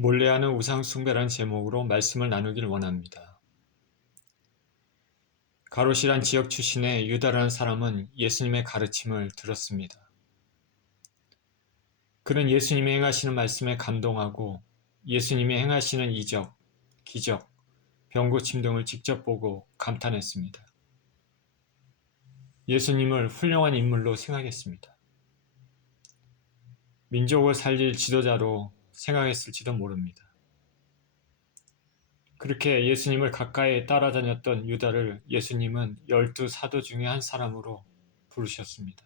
몰래하는 우상숭배란 제목으로 말씀을 나누길 원합니다. 가롯이란 지역 출신의 유다라는 사람은 예수님의 가르침을 들었습니다. 그는 예수님이 행하시는 말씀에 감동하고 예수님이 행하시는 이적, 기적, 병고침 등을 직접 보고 감탄했습니다. 예수님을 훌륭한 인물로 생각했습니다. 민족을 살릴 지도자로 생각했을지도 모릅니다. 그렇게 예수님을 가까이 따라다녔던 유다를 예수님은 12사도 중에 한 사람으로 부르셨습니다.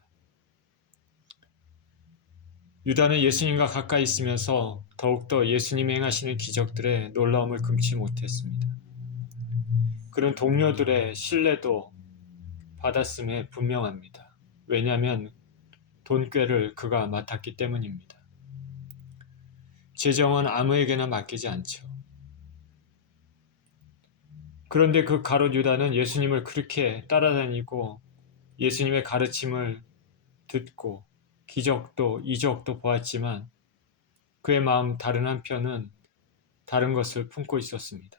유다는 예수님과 가까이 있으면서 더욱더 예수님이 행하시는 기적들의 놀라움을 금치 못했습니다. 그는 동료들의 신뢰도 받았음에 분명합니다. 왜냐하면 돈꾀를 그가 맡았기 때문입니다. 재정은 아무에게나 맡기지 않죠. 그런데 그 가롯 유다는 예수님을 그렇게 따라다니고 예수님의 가르침을 듣고 기적도 이적도 보았지만 그의 마음 다른 한편은 다른 것을 품고 있었습니다.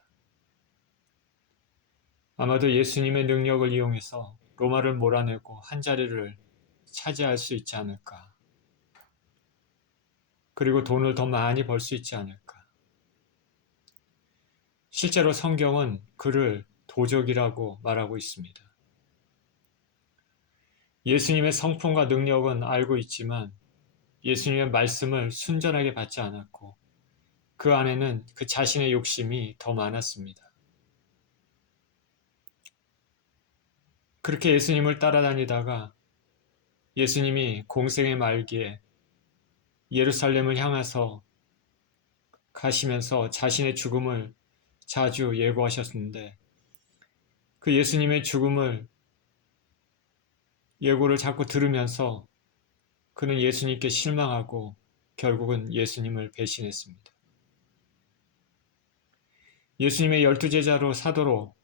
아마도 예수님의 능력을 이용해서 로마를 몰아내고 한자리를 차지할 수 있지 않을까. 그리고 돈을 더 많이 벌 수 있지 않을까. 실제로 성경은 그를 도적이라고 말하고 있습니다. 예수님의 성품과 능력은 알고 있지만 예수님의 말씀을 순전하게 받지 않았고 그 안에는 그 자신의 욕심이 더 많았습니다. 그렇게 예수님을 따라다니다가 예수님이 공생의 말기에 예루살렘을 향해서 가시면서 자신의 죽음을 자주 예고하셨는데 그 예수님의 죽음을 예고를 자꾸 들으면서 그는 예수님께 실망하고 결국은 예수님을 배신했습니다. 예수님의 12제자로 사도로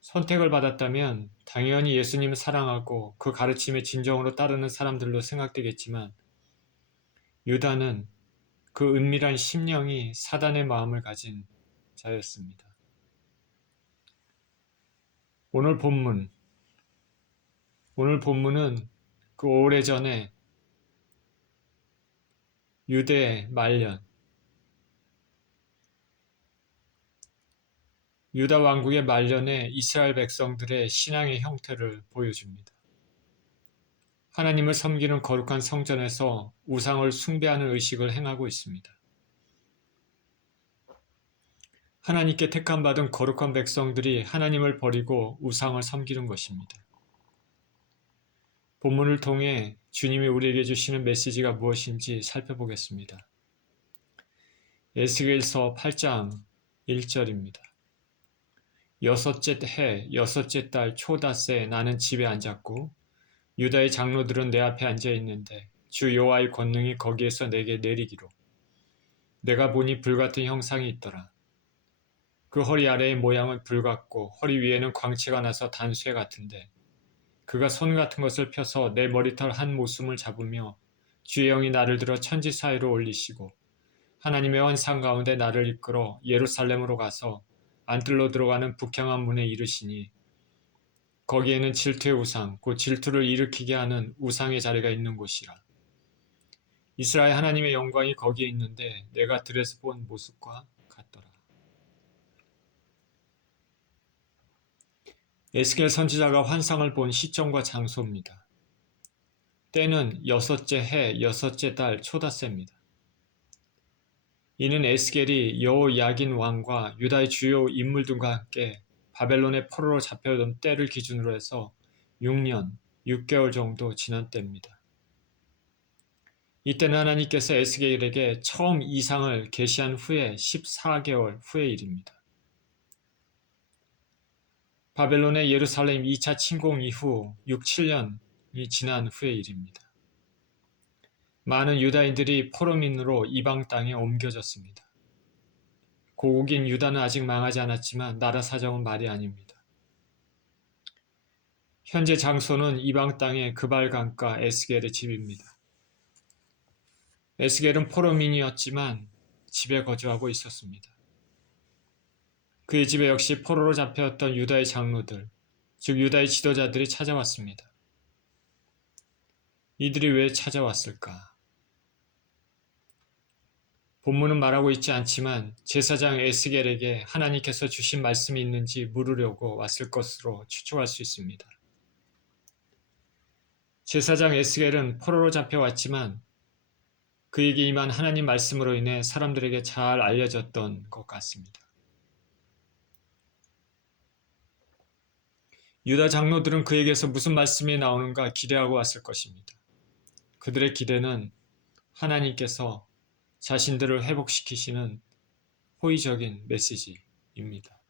선택을 받았다면 당연히 예수님을 사랑하고 그 가르침에 진정으로 따르는 사람들로 생각되겠지만 유다는 그 은밀한 심령이 사단의 마음을 가진 자였습니다. 오늘 본문은 그 오래전에 유대의 말년, 유다 왕국의 말년에 이스라엘 백성들의 신앙의 형태를 보여줍니다. 하나님을 섬기는 거룩한 성전에서 우상을 숭배하는 의식을 행하고 있습니다. 하나님께 택함받은 거룩한 백성들이 하나님을 버리고 우상을 섬기는 것입니다. 본문을 통해 주님이 우리에게 주시는 메시지가 무엇인지 살펴보겠습니다. 에스겔서 8장 1절입니다. 여섯째 해, 여섯째 달 초닷새 나는 집에 앉았고 유다의 장로들은 내 앞에 앉아 있는데 주 여호와의 권능이 거기에서 내게 내리기로 내가 보니 불같은 형상이 있더라. 그 허리 아래의 모양은 불같고 허리 위에는 광채가 나서 단쇠 같은데 그가 손 같은 것을 펴서 내 머리털 한 모숨을 잡으며 주의 영이 나를 들어 천지 사이로 올리시고 하나님의 환상 가운데 나를 이끌어 예루살렘으로 가서 안뜰로 들어가는 북향한 문에 이르시니 거기에는 질투의 우상, 곧 질투를 일으키게 하는 우상의 자리가 있는 곳이라. 이스라엘 하나님의 영광이 거기에 있는데 내가 들에서 본 모습과 같더라. 에스겔 선지자가 환상을 본 시점과 장소입니다. 때는 여섯째 해, 여섯째 달 초닷새입니다. 이는 에스겔이 여호야긴 왕과 유다의 주요 인물들과 함께 바벨론의 포로로 잡혀오던 때를 기준으로 해서 6년, 6개월 정도 지난 때입니다. 이때는 하나님께서 에스겔에게 처음 이상을 계시한 후에 14개월 후의 일입니다. 바벨론의 예루살렘 2차 침공 이후 6, 7년이 지난 후의 일입니다. 많은 유다인들이 포로민으로 이방 땅에 옮겨졌습니다. 고국인 유다는 아직 망하지 않았지만 나라 사정은 말이 아닙니다. 현재 장소는 이방 땅의 그발강가 에스겔의 집입니다. 에스겔은 포로민이었지만 집에 거주하고 있었습니다. 그의 집에 역시 포로로 잡혀왔던 유다의 장로들, 즉 유다의 지도자들이 찾아왔습니다. 이들이 왜 찾아왔을까? 본문은 말하고 있지 않지만 제사장 에스겔에게 하나님께서 주신 말씀이 있는지 물으려고 왔을 것으로 추측할 수 있습니다. 제사장 에스겔은 포로로 잡혀왔지만 그에게 임한 하나님 말씀으로 인해 사람들에게 잘 알려졌던 것 같습니다. 유다 장로들은 그에게서 무슨 말씀이 나오는가 기대하고 왔을 것입니다. 그들의 기대는 하나님께서 자신들을 회복시키시는 호의적인 메시지입니다.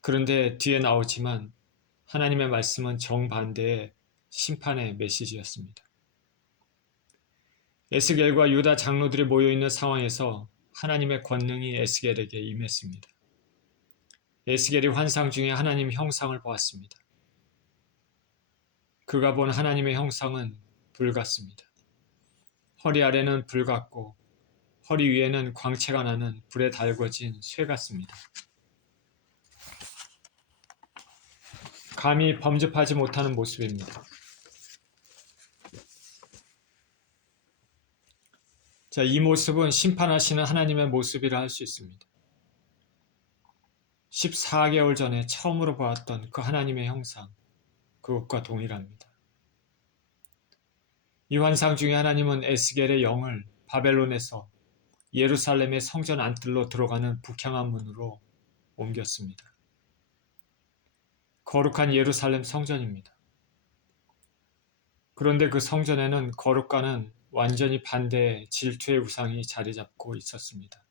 그런데 뒤에 나오지만 하나님의 말씀은 정반대의 심판의 메시지였습니다. 에스겔과 유다 장로들이 모여있는 상황에서 하나님의 권능이 에스겔에게 임했습니다. 에스겔이 환상 중에 하나님 형상을 보았습니다. 그가 본 하나님의 형상은 불 같습니다. 허리 아래는 불 같고 허리 위에는 광채가 나는 불에 달궈진 쇠 같습니다. 감히 범접하지 못하는 모습입니다. 자, 이 모습은 심판하시는 하나님의 모습이라 할 수 있습니다. 14개월 전에 처음으로 보았던 그 하나님의 형상, 그것과 동일합니다. 이 환상 중에 하나님은 에스겔의 영을 바벨론에서 예루살렘의 성전 안뜰로 들어가는 북향한 문으로 옮겼습니다. 거룩한 예루살렘 성전입니다. 그런데 그 성전에는 거룩과는 완전히 반대의 질투의 우상이 자리 잡고 있었습니다.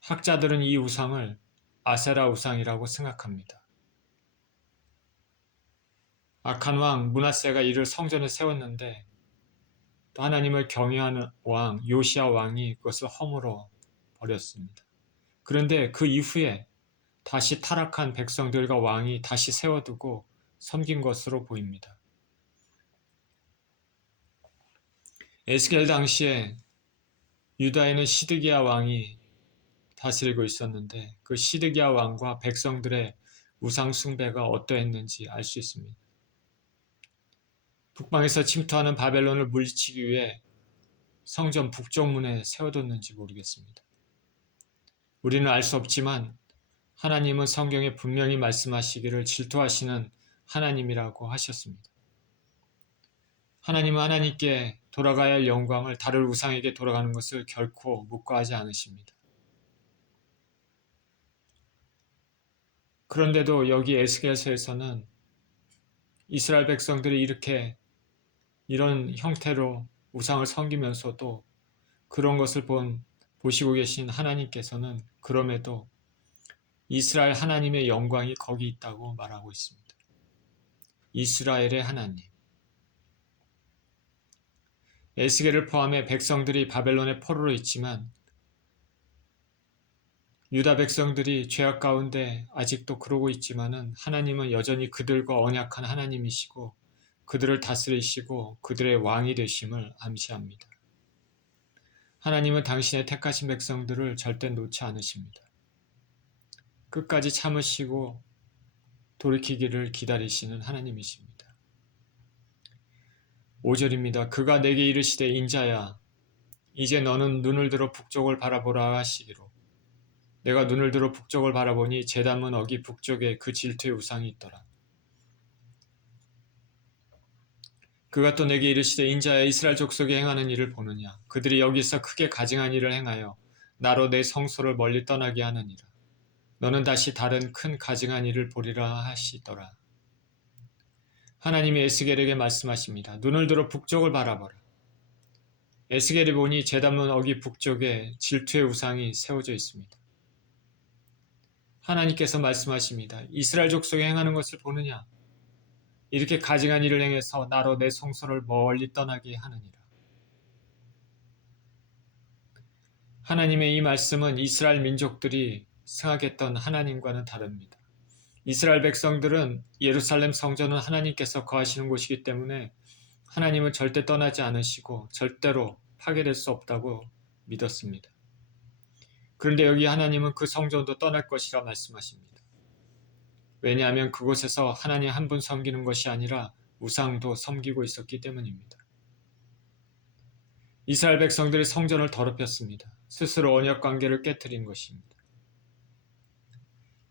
학자들은 이 우상을 아세라 우상이라고 생각합니다. 악한 왕 므낫세가 이를 성전에 세웠는데 또 하나님을 경외하는 왕 요시야 왕이 그것을 허물어 버렸습니다. 그런데 그 이후에 다시 타락한 백성들과 왕이 다시 세워두고 섬긴 것으로 보입니다. 에스겔 당시에 유다에는 시드기야 왕이 다스리고 있었는데 그 시드기야 왕과 백성들의 우상 숭배가 어떠했는지 알 수 있습니다. 북방에서 침투하는 바벨론을 물리치기 위해 성전 북쪽문에 세워뒀는지 모르겠습니다. 우리는 알 수 없지만 하나님은 성경에 분명히 말씀하시기를 질투하시는 하나님이라고 하셨습니다. 하나님은 하나님께 돌아가야 할 영광을 다른 우상에게 돌아가는 것을 결코 묵과하지 않으십니다. 그런데도 여기 에스겔서에서는 이스라엘 백성들이 이런 형태로 우상을 섬기면서도 그런 것을 보시고 계신 하나님께서는 그럼에도 이스라엘 하나님의 영광이 거기 있다고 말하고 있습니다. 이스라엘의 하나님. 에스겔을 포함해 백성들이 바벨론의 포로로 있지만 유다 백성들이 죄악 가운데 아직도 그러고 있지만은 하나님은 여전히 그들과 언약한 하나님이시고 그들을 다스리시고 그들의 왕이 되심을 암시합니다. 하나님은 당신의 택하신 백성들을 절대 놓지 않으십니다. 끝까지 참으시고 돌이키기를 기다리시는 하나님이십니다. 5절입니다. 그가 내게 이르시되 인자야 이제 너는 눈을 들어 북쪽을 바라보라 하시기로 내가 눈을 들어 북쪽을 바라보니 제단문 어기 북쪽에 그 질투의 우상이 있더라. 그가 또 내게 이르시되 인자야 이스라엘 족속이 행하는 일을 보느냐 그들이 여기서 크게 가증한 일을 행하여 나로 내 성소를 멀리 떠나게 하느니라. 너는 다시 다른 큰 가증한 일을 보리라 하시더라. 하나님이 에스겔에게 말씀하십니다. 눈을 들어 북쪽을 바라보라. 에스겔이 보니 제단문 어기 북쪽에 질투의 우상이 세워져 있습니다. 하나님께서 말씀하십니다. 이스라엘 족속이 행하는 것을 보느냐? 이렇게 가증한 일을 행해서 나로 내 성소를 멀리 떠나게 하느니라. 하나님의 이 말씀은 이스라엘 민족들이 생각했던 하나님과는 다릅니다. 이스라엘 백성들은 예루살렘 성전은 하나님께서 거하시는 곳이기 때문에 하나님은 절대 떠나지 않으시고 절대로 파괴될 수 없다고 믿었습니다. 그런데 여기 하나님은 그 성전도 떠날 것이라 말씀하십니다. 왜냐하면 그곳에서 하나님 한 분 섬기는 것이 아니라 우상도 섬기고 있었기 때문입니다. 이스라엘 백성들이 성전을 더럽혔습니다. 스스로 언약 관계를 깨뜨린 것입니다.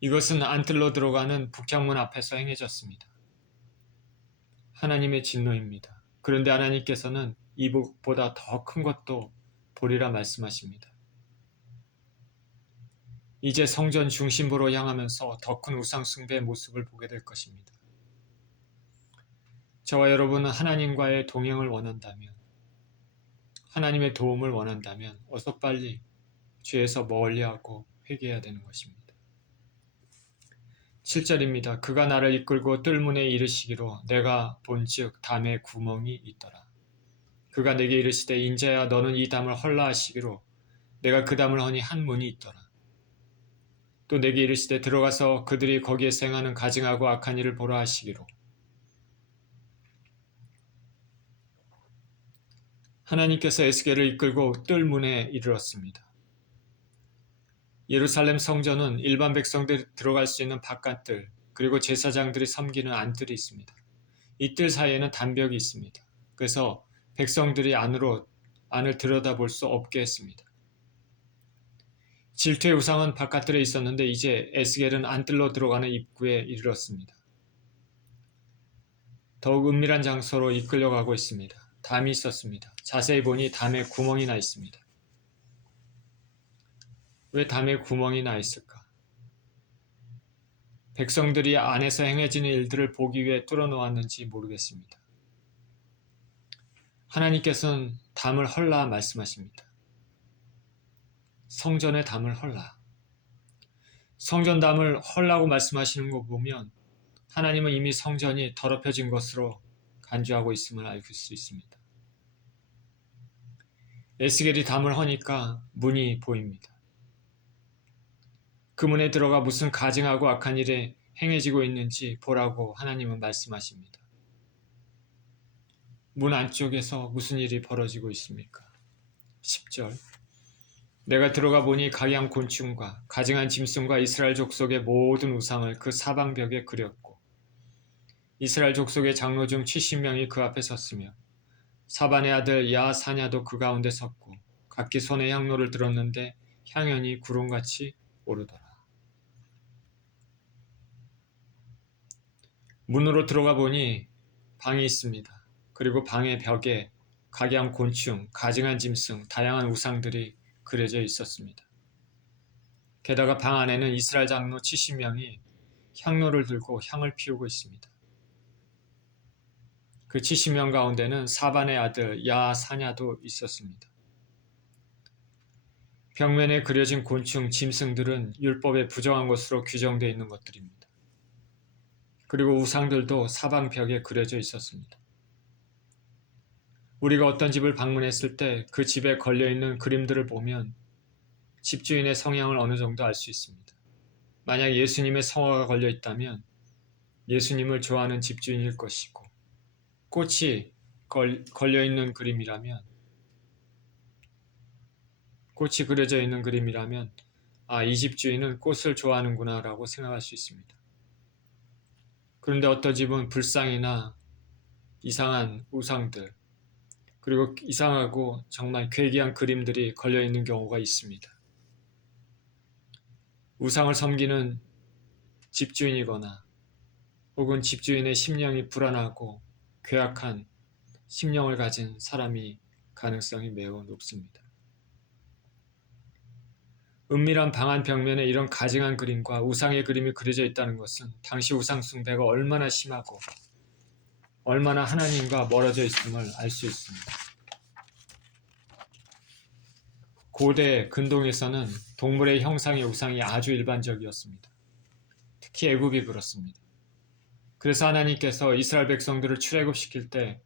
이것은 안뜰로 들어가는 북향문 앞에서 행해졌습니다. 하나님의 진노입니다. 그런데 하나님께서는 이보다 더 큰 것도 보리라 말씀하십니다. 이제 성전 중심부로 향하면서 더 큰 우상 숭배의 모습을 보게 될 것입니다. 저와 여러분은 하나님과의 동행을 원한다면, 하나님의 도움을 원한다면 어서 빨리 죄에서 멀리하고 회개해야 되는 것입니다. 7절입니다. 그가 나를 이끌고 뜰문에 이르시기로 내가 본즉 담에 구멍이 있더라. 그가 내게 이르시되 인자야 너는 이 담을 헐라 하시기로 내가 그 담을 허니 한 문이 있더라. 또 내게 이르시되 들어가서 그들이 거기에 행하는 가증하고 악한 일을 보라 하시기로. 하나님께서 에스겔을 이끌고 뜰문에 이르렀습니다. 예루살렘 성전은 일반 백성들이 들어갈 수 있는 바깥뜰, 그리고 제사장들이 섬기는 안뜰이 있습니다. 이 뜰 사이에는 담벽이 있습니다. 그래서 백성들이 안을 들여다볼 수 없게 했습니다. 질투의 우상은 바깥뜰에 있었는데 이제 에스겔은 안뜰로 들어가는 입구에 이르렀습니다. 더욱 은밀한 장소로 이끌려가고 있습니다. 담이 있었습니다. 자세히 보니 담에 구멍이 나 있습니다. 왜 담에 구멍이 나 있을까? 백성들이 안에서 행해지는 일들을 보기 위해 뚫어놓았는지 모르겠습니다. 하나님께서는 담을 헐라 말씀하십니다. 성전의 담을 헐라. 성전 담을 헐라고 말씀하시는 거 보면 하나님은 이미 성전이 더럽혀진 것으로 간주하고 있음을 알 수 있습니다. 에스겔이 담을 허니까 문이 보입니다. 그 문에 들어가 무슨 가증하고 악한 일에 행해지고 있는지 보라고 하나님은 말씀하십니다. 문 안쪽에서 무슨 일이 벌어지고 있습니까? 10절 내가 들어가 보니 각양 곤충과 가증한 짐승과 이스라엘 족속의 모든 우상을 그 사방벽에 그렸고 이스라엘 족속의 장로 중 70명이 그 앞에 섰으며 사반의 아들 야사냐도 그 가운데 섰고 각기 손에 향로를 들었는데 향연이 구름같이 오르더라. 문으로 들어가 보니 방이 있습니다. 그리고 방의 벽에 각양 곤충, 가증한 짐승, 다양한 우상들이 그려져 있었습니다. 게다가 방 안에는 이스라엘 장로 70명이 향로를 들고 향을 피우고 있습니다. 그 70명 가운데는 사반의 아들 야사냐도 있었습니다. 벽면에 그려진 곤충, 짐승들은 율법에 부정한 것으로 규정되어 있는 것들입니다. 그리고 우상들도 사방벽에 그려져 있었습니다. 우리가 어떤 집을 방문했을 때 그 집에 걸려있는 그림들을 보면 집주인의 성향을 어느 정도 알 수 있습니다. 만약 예수님의 성화가 걸려있다면 예수님을 좋아하는 집주인일 것이고 꽃이 걸려있는 그림이라면 꽃이 그려져 있는 그림이라면 이 집주인은 꽃을 좋아하는구나 라고 생각할 수 있습니다. 그런데 어떤 집은 불상이나 이상한 우상들 그리고 이상하고 정말 괴기한 그림들이 걸려있는 경우가 있습니다. 우상을 섬기는 집주인이거나 혹은 집주인의 심령이 불안하고 괴악한 심령을 가진 사람이 가능성이 매우 높습니다. 은밀한 방 안 벽면에 이런 가증한 그림과 우상의 그림이 그려져 있다는 것은 당시 우상 숭배가 얼마나 심하고 얼마나 하나님과 멀어져 있음을 알 수 있습니다. 고대 근동에서는 동물의 형상의 우상이 아주 일반적이었습니다. 특히 애굽이 그렇습니다. 그래서 하나님께서 이스라엘 백성들을 출애굽시킬 때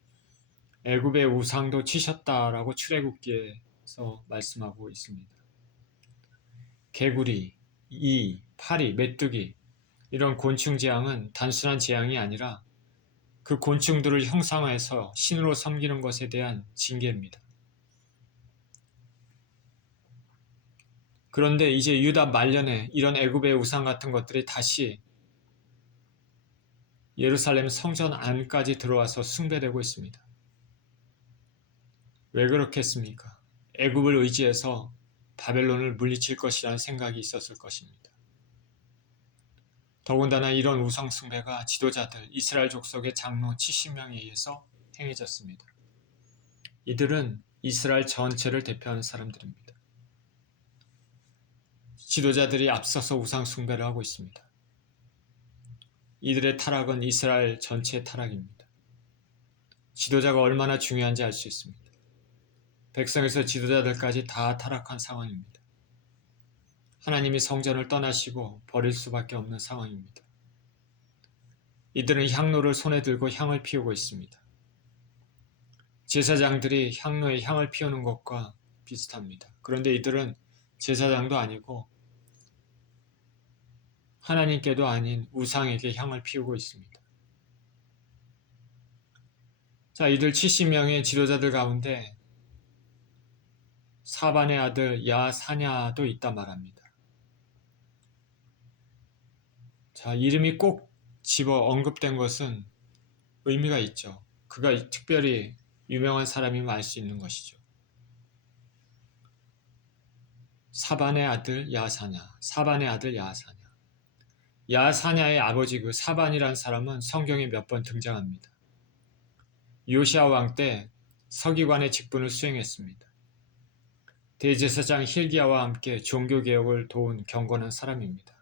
애굽의 우상도 치셨다라고 출애굽기에서 말씀하고 있습니다. 개구리, 이, 파리, 메뚜기 이런 곤충 재앙은 단순한 재앙이 아니라 그 곤충들을 형상화해서 신으로 섬기는 것에 대한 징계입니다. 그런데 이제 유다 말년에 이런 애굽의 우상 같은 것들이 다시 예루살렘 성전 안까지 들어와서 숭배되고 있습니다. 왜 그렇겠습니까? 애굽을 의지해서 바벨론을 물리칠 것이라는 생각이 있었을 것입니다. 더군다나 이런 우상 숭배가 지도자들 이스라엘 족속의 장로 70명에 의해서 행해졌습니다. 이들은 이스라엘 전체를 대표하는 사람들입니다. 지도자들이 앞서서 우상 숭배를 하고 있습니다. 이들의 타락은 이스라엘 전체의 타락입니다. 지도자가 얼마나 중요한지 알 수 있습니다. 백성에서 지도자들까지 다 타락한 상황입니다. 하나님이 성전을 떠나시고 버릴 수밖에 없는 상황입니다. 이들은 향로를 손에 들고 향을 피우고 있습니다. 제사장들이 향로에 향을 피우는 것과 비슷합니다. 그런데 이들은 제사장도 아니고 하나님께도 아닌 우상에게 향을 피우고 있습니다. 자, 이들 70명의 지도자들 가운데 사반의 아들 야사냐도 있다 말합니다. 자, 이름이 꼭 집어 언급된 것은 의미가 있죠. 그가 특별히 유명한 사람이면 알 수 있는 것이죠. 사반의 아들 야사냐, 사반의 아들 야사냐. 야사냐의 아버지 그 사반이란 사람은 성경에 몇 번 등장합니다. 요시야 왕 때 서기관의 직분을 수행했습니다. 대제사장 hil기야와 함께 종교개혁을 도운 경건한 사람입니다.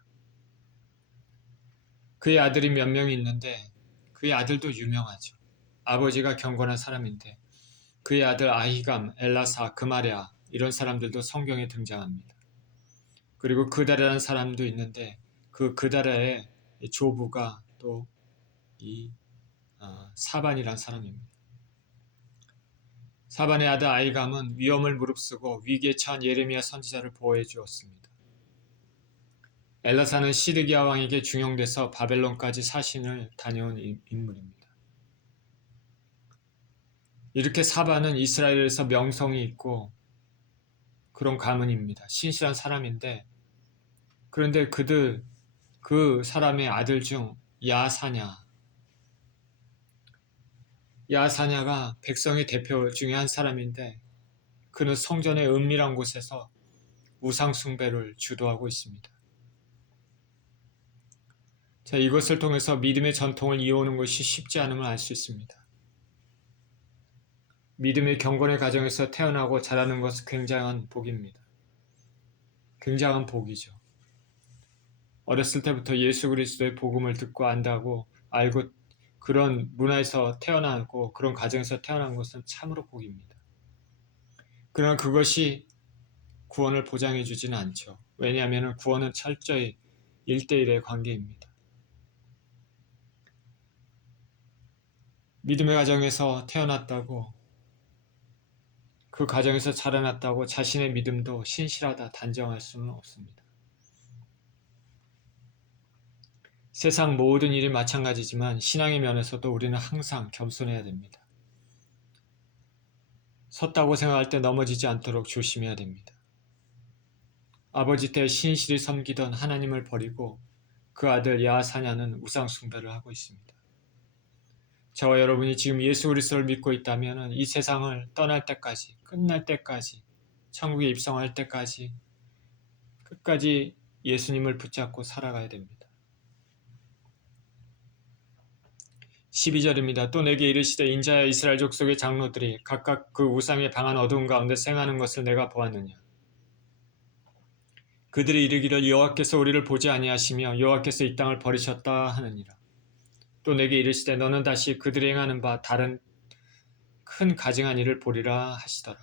그의 아들이 몇 명이 있는데 그의 아들도 유명하죠. 아버지가 경건한 사람인데 그의 아들 아히감, 엘라사, 그마랴 이런 사람들도 성경에 등장합니다. 그리고 그다랴라는 사람도 있는데 그 그다랴의 조부가 또 이 사반이란 사람입니다. 사반의 아들 아히감은 위험을 무릅쓰고 위기에 처한 예레미야 선지자를 보호해 주었습니다. 엘라사는 시드기야 왕에게 중용돼서 바벨론까지 사신을 다녀온 인물입니다. 이렇게 사반은 이스라엘에서 명성이 있고 그런 가문입니다. 신실한 사람인데 그런데 그 사람의 아들 중 야사냐가 백성의 대표 중에 한 사람인데 그는 성전의 은밀한 곳에서 우상 숭배를 주도하고 있습니다. 자, 이것을 통해서 믿음의 전통을 이어오는 것이 쉽지 않음을 알 수 있습니다. 믿음의 경건의 가정에서 태어나고 자라는 것은 굉장한 복입니다. 굉장한 복이죠. 어렸을 때부터 예수 그리스도의 복음을 듣고 안다고 알고 그런 문화에서 태어나고 그런 가정에서 태어난 것은 참으로 복입니다. 그러나 그것이 구원을 보장해 주지는 않죠. 왜냐하면 구원은 철저히 1대1의 관계입니다. 믿음의 가정에서 태어났다고 그 가정에서 자라났다고 자신의 믿음도 신실하다 단정할 수는 없습니다. 세상 모든 일이 마찬가지지만 신앙의 면에서도 우리는 항상 겸손해야 됩니다. 섰다고 생각할 때 넘어지지 않도록 조심해야 됩니다. 아버지 때 신실히 섬기던 하나님을 버리고 그 아들 야사냐는 우상 숭배를 하고 있습니다. 저와 여러분이 지금 예수 그리스도를 믿고 있다면 이 세상을 떠날 때까지, 끝날 때까지, 천국에 입성할 때까지 끝까지 예수님을 붙잡고 살아가야 됩니다. 12절입니다. 또 내게 이르시되 인자야 이스라엘 족속의 장로들이 각각 그 우상의 방한 어두운 가운데 생하는 것을 내가 보았느냐. 그들이 이르기를 여호와께서 우리를 보지 아니하시며 여호와께서 이 땅을 버리셨다 하느니라. 또 내게 이르시되 너는 다시 그들이 행하는 바 다른 큰 가증한 일을 보리라 하시더라.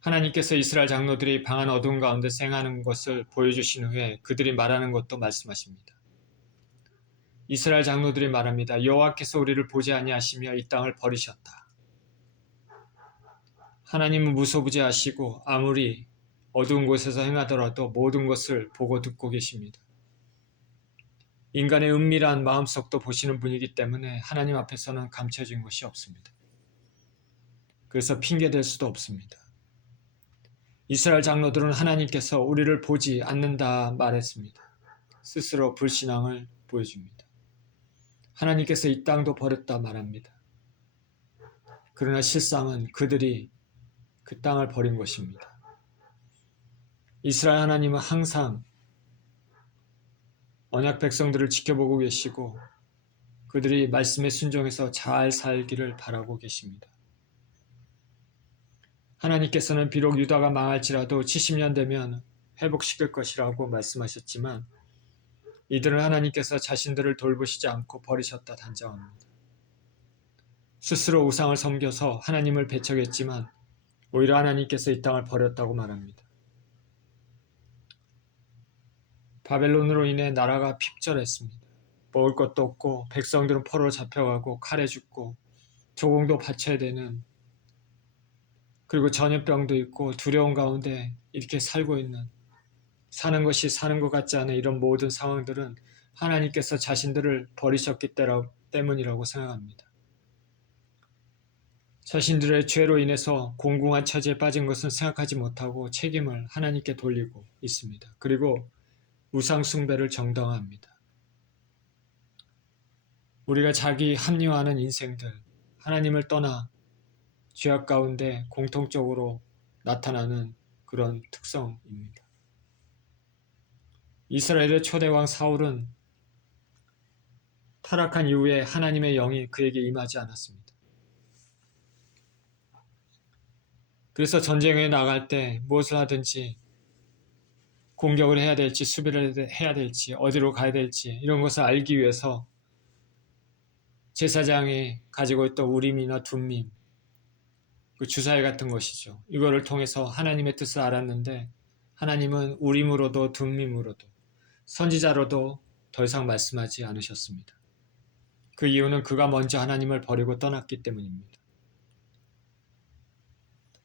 하나님께서 이스라엘 장로들이 방한 어두운 가운데 생하는 것을 보여주신 후에 그들이 말하는 것도 말씀하십니다. 이스라엘 장로들이 말합니다. 여호와께서 우리를 보지 아니하시며 이 땅을 버리셨다. 하나님은 무소부지하시고 아무리 어두운 곳에서 행하더라도 모든 것을 보고 듣고 계십니다. 인간의 은밀한 마음속도 보시는 분이기 때문에 하나님 앞에서는 감춰진 것이 없습니다. 그래서 핑계댈 수도 없습니다. 이스라엘 장로들은 하나님께서 우리를 보지 않는다 말했습니다. 스스로 불신앙을 보여줍니다. 하나님께서 이 땅도 버렸다 말합니다. 그러나 실상은 그들이 그 땅을 버린 것입니다. 이스라엘 하나님은 항상 언약 백성들을 지켜보고 계시고 그들이 말씀에 순종해서 잘 살기를 바라고 계십니다. 하나님께서는 비록 유다가 망할지라도 70년 되면 회복시킬 것이라고 말씀하셨지만 이들은 하나님께서 자신들을 돌보시지 않고 버리셨다 단정합니다. 스스로 우상을 섬겨서 하나님을 배척했지만 오히려 하나님께서 이 땅을 버렸다고 말합니다. 바벨론으로 인해 나라가 핍절했습니다. 먹을 것도 없고 백성들은 포로로 잡혀가고 칼에 죽고 조공도 바쳐야 되는, 그리고 전염병도 있고 두려운 가운데 이렇게 살고 있는, 사는 것이 사는 것 같지 않은 이런 모든 상황들은 하나님께서 자신들을 버리셨기 때문이라고 생각합니다. 자신들의 죄로 인해서 공공한 처지에 빠진 것은 생각하지 못하고 책임을 하나님께 돌리고 있습니다. 그리고 우상 숭배를 정당화합니다. 우리가 자기 합리화하는 인생들, 하나님을 떠나 죄악 가운데 공통적으로 나타나는 그런 특성입니다. 이스라엘의 초대왕 사울은 타락한 이후에 하나님의 영이 그에게 임하지 않았습니다. 그래서 전쟁에 나갈 때 무엇을 하든지 공격을 해야 될지 수비를 해야 될지 어디로 가야 될지 이런 것을 알기 위해서 제사장이 가지고 있던 우림이나 둠밈, 그 주사위 같은 것이죠. 이거를 통해서 하나님의 뜻을 알았는데 하나님은 우림으로도 둠밈으로도 선지자로도 더 이상 말씀하지 않으셨습니다. 그 이유는 그가 먼저 하나님을 버리고 떠났기 때문입니다.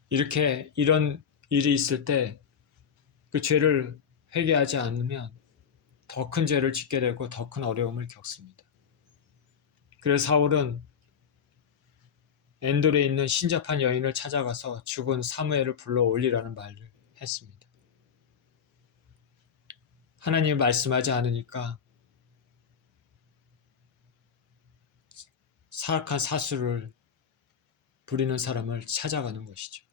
이런 일이 있을 때 그 죄를 회개하지 않으면 더 큰 죄를 짓게 되고 더 큰 어려움을 겪습니다. 그래서 사울은 엔돌에 있는 신접한 여인을 찾아가서 죽은 사무엘을 불러 올리라는 말을 했습니다. 하나님이 말씀하지 않으니까 사악한 사수를 부리는 사람을 찾아가는 것이죠.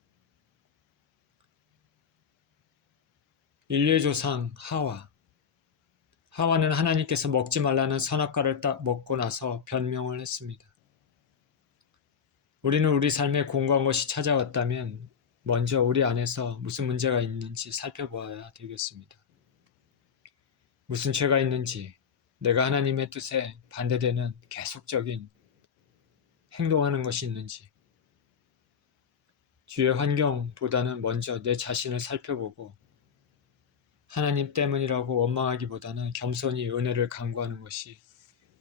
인류의 조상 하와는 하나님께서 먹지 말라는 선악과를 딱 먹고 나서 변명을 했습니다. 우리는 우리 삶에 공고한 것이 찾아왔다면 먼저 우리 안에서 무슨 문제가 있는지 살펴보아야 되겠습니다. 무슨 죄가 있는지, 내가 하나님의 뜻에 반대되는 계속적인 행동하는 것이 있는지, 주의 환경보다는 먼저 내 자신을 살펴보고 하나님 때문이라고 원망하기보다는 겸손히 은혜를 간구하는 것이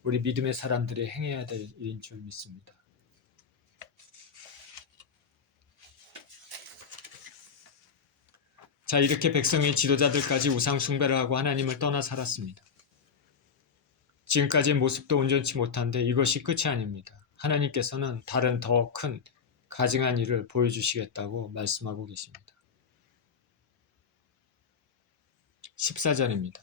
우리 믿음의 사람들이 행해야 될 일인 줄 믿습니다. 자, 이렇게 백성의 지도자들까지 우상 숭배를 하고 하나님을 떠나 살았습니다. 지금까지의 모습도 온전치 못한데 이것이 끝이 아닙니다. 하나님께서는 다른 더 큰 가증한 일을 보여주시겠다고 말씀하고 계십니다. 14절입니다.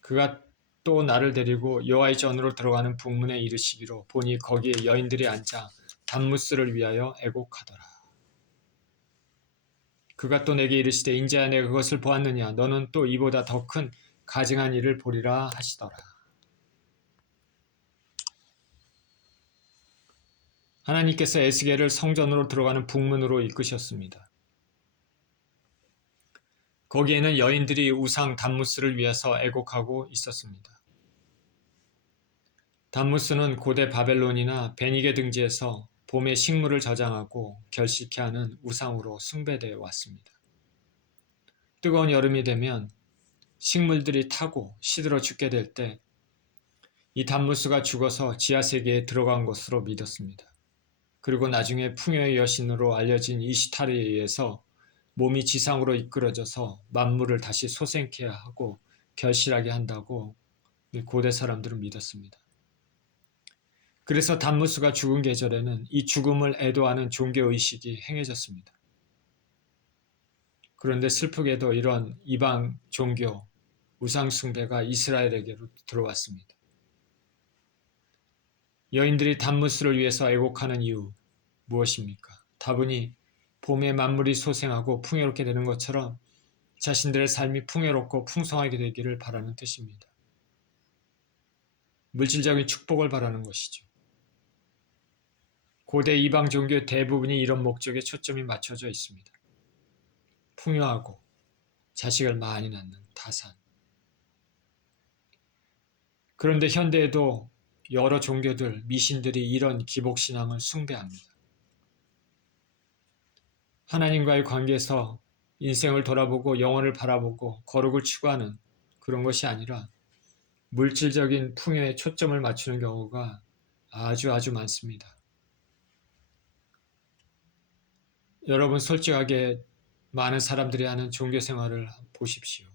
그가 또 나를 데리고 여호와의 전으로 들어가는 북문에 이르시기로 보니 거기에 여인들이 앉아 단무스를 위하여 애곡하더라. 그가 또 내게 이르시되 인자야 내가 그것을 보았느냐 너는 또 이보다 더 큰 가증한 일을 보리라 하시더라. 하나님께서 에스겔을 성전으로 들어가는 북문으로 이끄셨습니다. 거기에는 여인들이 우상 단무스를 위해서 애곡하고 있었습니다. 단무스는 고대 바벨론이나 베니게 등지에서 봄에 식물을 저장하고 결식케 하는 우상으로 숭배되어 왔습니다. 뜨거운 여름이 되면 식물들이 타고 시들어 죽게 될 때 이 단무스가 죽어서 지하세계에 들어간 것으로 믿었습니다. 그리고 나중에 풍요의 여신으로 알려진 이시타르에 의해서 몸이 지상으로 이끌어져서 만물을 다시 소생케 하고 결실하게 한다고 고대 사람들은 믿었습니다. 그래서 단무스가 죽은 계절에는 이 죽음을 애도하는 종교의식이 행해졌습니다. 그런데 슬프게도 이런 이방 종교, 우상 숭배가 이스라엘에게로 들어왔습니다. 여인들이 단무스를 위해서 애곡하는 이유 무엇입니까? 다분히 봄에 만물이 소생하고 풍요롭게 되는 것처럼 자신들의 삶이 풍요롭고 풍성하게 되기를 바라는 뜻입니다. 물질적인 축복을 바라는 것이죠. 고대 이방 종교 대부분이 이런 목적에 초점이 맞춰져 있습니다. 풍요하고 자식을 많이 낳는 타산. 그런데 현대에도 여러 종교들, 미신들이 이런 기복신앙을 숭배합니다. 하나님과의 관계에서 인생을 돌아보고 영혼을 바라보고 거룩을 추구하는 그런 것이 아니라 물질적인 풍요에 초점을 맞추는 경우가 아주 많습니다. 여러분 솔직하게 많은 사람들이 하는 종교 생활을 보십시오.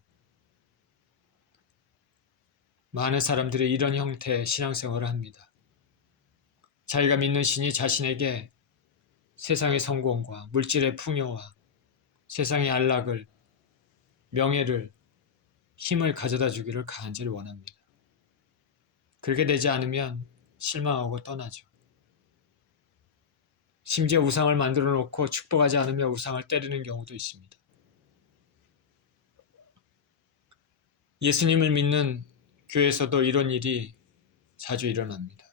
많은 사람들이 이런 형태의 신앙생활을 합니다. 자기가 믿는 신이 자신에게 세상의 성공과 물질의 풍요와 세상의 안락을, 명예를, 힘을 가져다 주기를 간절히 원합니다. 그렇게 되지 않으면 실망하고 떠나죠. 심지어 우상을 만들어 놓고 축복하지 않으며 우상을 때리는 경우도 있습니다. 예수님을 믿는 교회에서도 이런 일이 자주 일어납니다.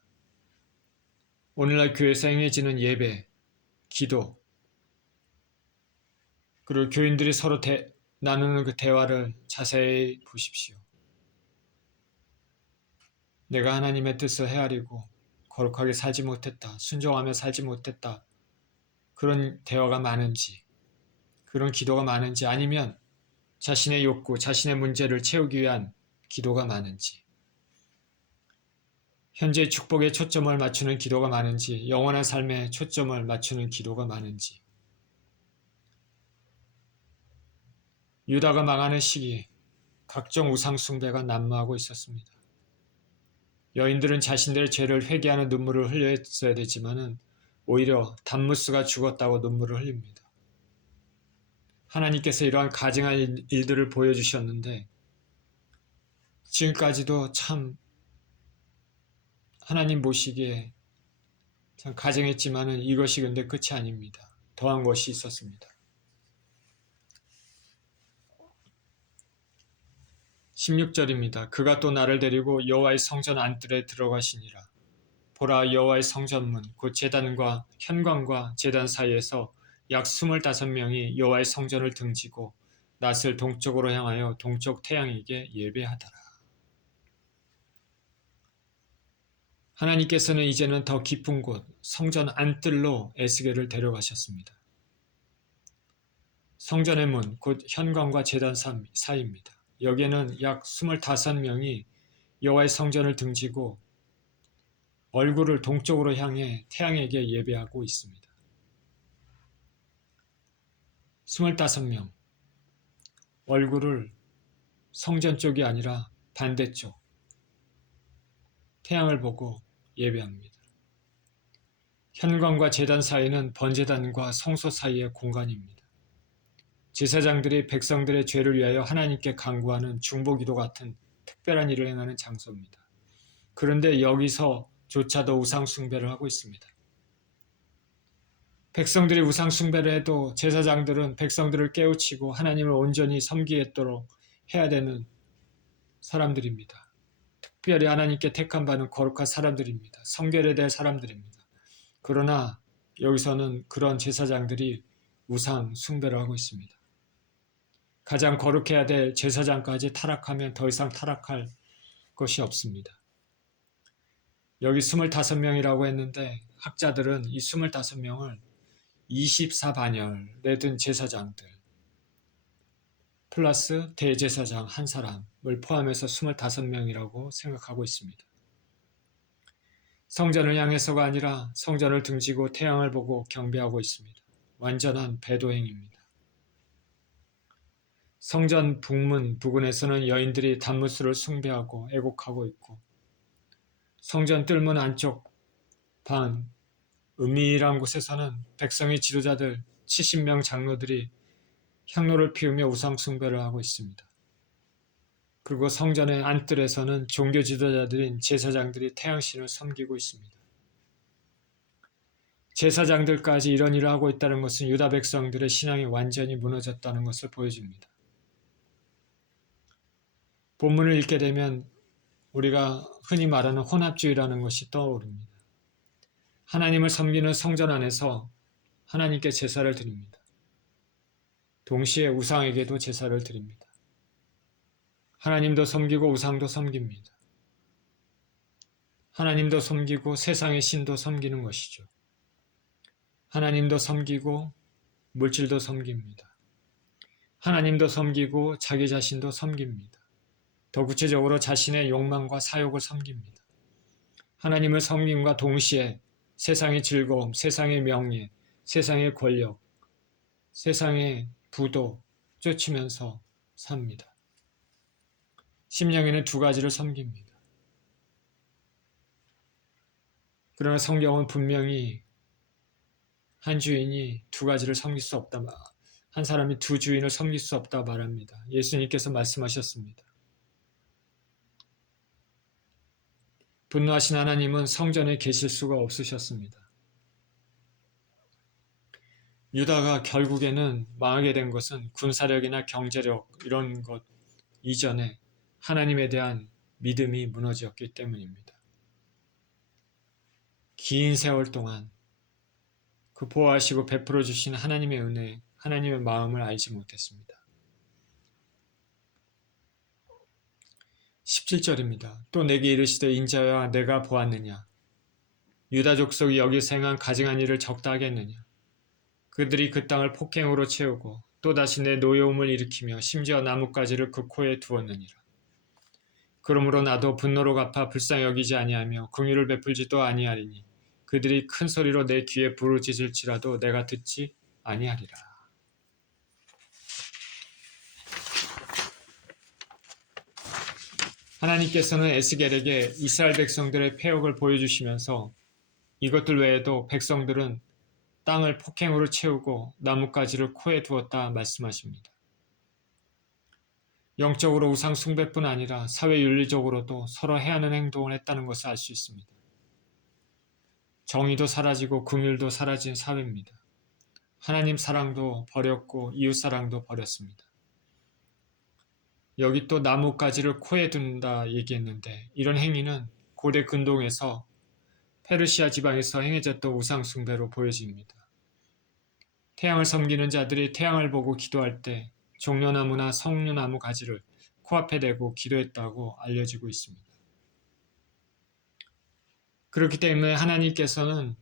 오늘날 교회에서 행해지는 예배, 기도, 그리고 교인들이 서로 나누는 그 대화를 자세히 보십시오. 내가 하나님의 뜻을 헤아리고 거룩하게 살지 못했다, 순종하며 살지 못했다, 그런 대화가 많은지, 그런 기도가 많은지, 아니면 자신의 욕구, 자신의 문제를 채우기 위한 기도가 많은지, 현재 축복에 초점을 맞추는 기도가 많은지, 영원한 삶에 초점을 맞추는 기도가 많은지. 유다가 망하는 시기, 각종 우상 숭배가 난무하고 있었습니다. 여인들은 자신들의 죄를 회개하는 눈물을 흘렸어야 되지만은 오히려 단무스가 죽었다고 눈물을 흘립니다. 하나님께서 이러한 가증한 일들을 보여주셨는데 지금까지도 참 하나님 보시기에 참 가증했지만은 이것이 근데 끝이 아닙니다. 더한 것이 있었습니다. 16절입니다. 그가 또 나를 데리고 여호와의 성전 안뜰에 들어가시니라. 보라, 여호와의 성전문 곧 제단과 현관과 제단 사이에서 약 25명이 여호와의 성전을 등지고 낯을 동쪽으로 향하여 동쪽 태양에게 예배하더라. 하나님께서는 이제는 더 깊은 곳 성전 안뜰로 에스겔을 데려가셨습니다. 성전의 문 곧 현관과 제단 사이입니다. 여기에는 약 25명이 여호와의 성전을 등지고 얼굴을 동쪽으로 향해 태양에게 예배하고 있습니다. 25명, 얼굴을 성전 쪽이 아니라 반대쪽, 태양을 보고 예배합니다. 현관과 제단 사이는 번제단과 성소 사이의 공간입니다. 제사장들이 백성들의 죄를 위하여 하나님께 간구하는 중보기도 같은 특별한 일을 행하는 장소입니다. 그런데 여기서조차도 우상 숭배를 하고 있습니다. 백성들이 우상 숭배를 해도 제사장들은 백성들을 깨우치고 하나님을 온전히 섬기도록 해야 되는 사람들입니다. 특별히 하나님께 택한 바는 거룩한 사람들입니다. 성결해야 될 사람들입니다. 그러나 여기서는 그런 제사장들이 우상 숭배를 하고 있습니다. 가장 거룩해야 될 제사장까지 타락하면 더 이상 타락할 것이 없습니다. 여기 25명이라고 했는데 학자들은 이 25명을 24반열에 든 제사장들 플러스 대제사장 한 사람을 포함해서 25명이라고 생각하고 있습니다. 성전을 향해서가 아니라 성전을 등지고 태양을 보고 경배하고 있습니다. 완전한 배도행입니다. 성전 북문 부근에서는 여인들이 단무스를 숭배하고 애곡하고 있고 성전 뜰문 안쪽 방 은밀한 곳에서는 백성의 지도자들 70명 장로들이 향로를 피우며 우상 숭배를 하고 있습니다. 그리고 성전의 안뜰에서는 종교 지도자들인 제사장들이 태양신을 섬기고 있습니다. 제사장들까지 이런 일을 하고 있다는 것은 유다 백성들의 신앙이 완전히 무너졌다는 것을 보여줍니다. 본문을 읽게 되면 우리가 흔히 말하는 혼합주의라는 것이 떠오릅니다. 하나님을 섬기는 성전 안에서 하나님께 제사를 드립니다. 동시에 우상에게도 제사를 드립니다. 하나님도 섬기고 우상도 섬깁니다. 하나님도 섬기고 세상의 신도 섬기는 것이죠. 하나님도 섬기고 물질도 섬깁니다. 하나님도 섬기고 자기 자신도 섬깁니다. 더 구체적으로 자신의 욕망과 사욕을 섬깁니다. 하나님을 섬김과 동시에 세상의 즐거움, 세상의 명예, 세상의 권력, 세상의 부도 쫓으면서 삽니다. 심령에는 두 가지를 섬깁니다. 그러나 성경은 분명히 한 주인이 두 가지를 섬길 수 없다. 한 사람이 두 주인을 섬길 수 없다 말합니다. 예수님께서 말씀하셨습니다. 분노하신 하나님은 성전에 계실 수가 없으셨습니다. 유다가 결국에는 망하게 된 것은 군사력이나 경제력 이런 것 이전에 하나님에 대한 믿음이 무너졌기 때문입니다. 긴 세월 동안 그 보호하시고 베풀어 주신 하나님의 은혜, 하나님의 마음을 알지 못했습니다. 17절입니다. 또 내게 이르시되 인자야 내가 보았느냐? 유다 족속이 여기서 행한 가증한 일을 적다 하겠느냐? 그들이 그 땅을 폭행으로 채우고 또다시 내 노여움을 일으키며 심지어 나뭇가지를 그 코에 두었느니라. 그러므로 나도 분노로 갚아 불쌍히 여기지 아니하며 긍휼을 베풀지도 아니하리니 그들이 큰 소리로 내 귀에 부르짖을지라도 내가 듣지 아니하리라. 하나님께서는 에스겔에게 이스라엘 백성들의 패역을 보여주시면서 이것들 외에도 백성들은 땅을 폭행으로 채우고 나뭇가지를 코에 두었다 말씀하십니다. 영적으로 우상 숭배뿐 아니라 사회 윤리적으로도 서로 해하는 행동을 했다는 것을 알 수 있습니다. 정의도 사라지고 긍휼도 사라진 사회입니다. 하나님 사랑도 버렸고 이웃 사랑도 버렸습니다. 여기 또 나뭇가지를 코에 둔다 얘기했는데 이런 행위는 고대 근동에서 페르시아 지방에서 행해졌던 우상 숭배로 보여집니다. 태양을 섬기는 자들이 태양을 보고 기도할 때 종려나무나 석류나무 가지를 코앞에 대고 기도했다고 알려지고 있습니다. 그렇기 때문에 하나님께서는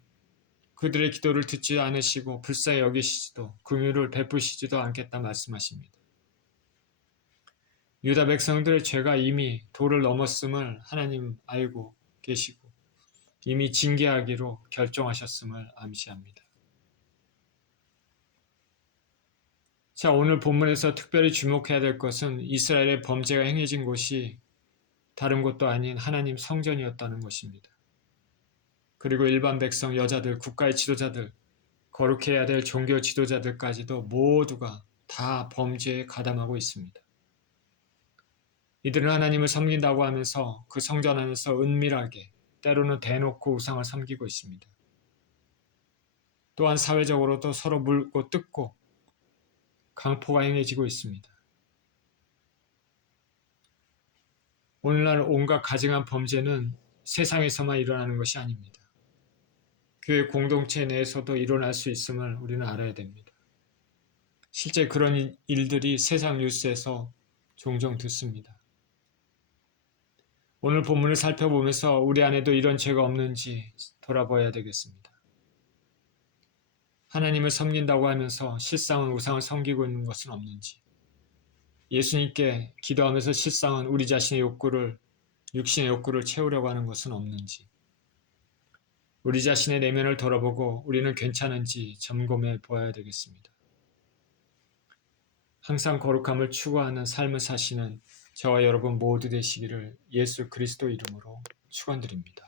그들의 기도를 듣지 않으시고 불쌍히 여기시지도 긍휼을 베푸시지도 않겠다 말씀하십니다. 유다 백성들의 죄가 이미 도를 넘었음을 하나님 알고 계시고 이미 징계하기로 결정하셨음을 암시합니다. 자, 오늘 본문에서 특별히 주목해야 될 것은 이스라엘의 범죄가 행해진 곳이 다른 곳도 아닌 하나님 성전이었다는 것입니다. 그리고 일반 백성, 여자들, 국가의 지도자들, 거룩해야 될 종교 지도자들까지도 모두가 다 범죄에 가담하고 있습니다. 이들은 하나님을 섬긴다고 하면서 그 성전 안에서 은밀하게 때로는 대놓고 우상을 섬기고 있습니다. 또한 사회적으로도 서로 물고 뜯고 강포가 행해지고 있습니다. 오늘날 온갖 가증한 범죄는 세상에서만 일어나는 것이 아닙니다. 교회 공동체 내에서도 일어날 수 있음을 우리는 알아야 됩니다. 실제 그런 일들이 세상 뉴스에서 종종 듣습니다. 오늘 본문을 살펴보면서 우리 안에도 이런 죄가 없는지 돌아봐야 되겠습니다. 하나님을 섬긴다고 하면서 실상은 우상을 섬기고 있는 것은 없는지, 예수님께 기도하면서 실상은 우리 자신의 욕구를, 육신의 욕구를 채우려고 하는 것은 없는지, 우리 자신의 내면을 돌아보고 우리는 괜찮은지 점검해 보아야 되겠습니다. 항상 거룩함을 추구하는 삶을 사시는 저와 여러분 모두 되시기를 예수 그리스도 이름으로 축원드립니다.